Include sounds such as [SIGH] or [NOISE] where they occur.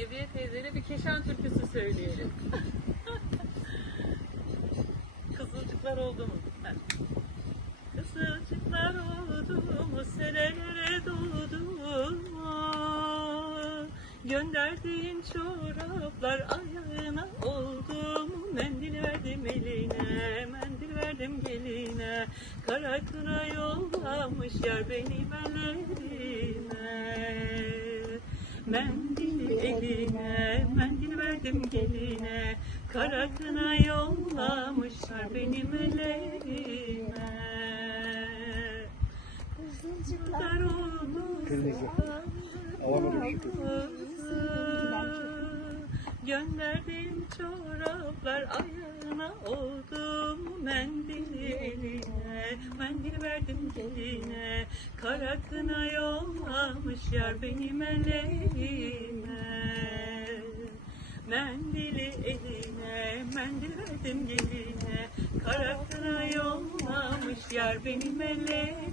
Nevriye teyzeyle bir Keşan türküsü söyleyelim. [LAUGHS] Kızılcıklar oldu mu? Heh. Kızılcıklar oldu mu? Senelere doğdu mu? Gönderdiğin çoraplar ayağına oldu mu? Mendil verdim eline, mendil verdim geline. Kara kıra yollamış yar benim ellerime. Mendil eline, mendil verdim geline. Kara kına yollamışlar benim ellerime. Kızılcıklar şükür. Gönderdim çoraplar ayağına oldu mu mendil eline Mendil verdim geline Kara kına yollamış yar benim ellerime Mendili eline mendil verdim geline. Kara yollamış yar benim ellerime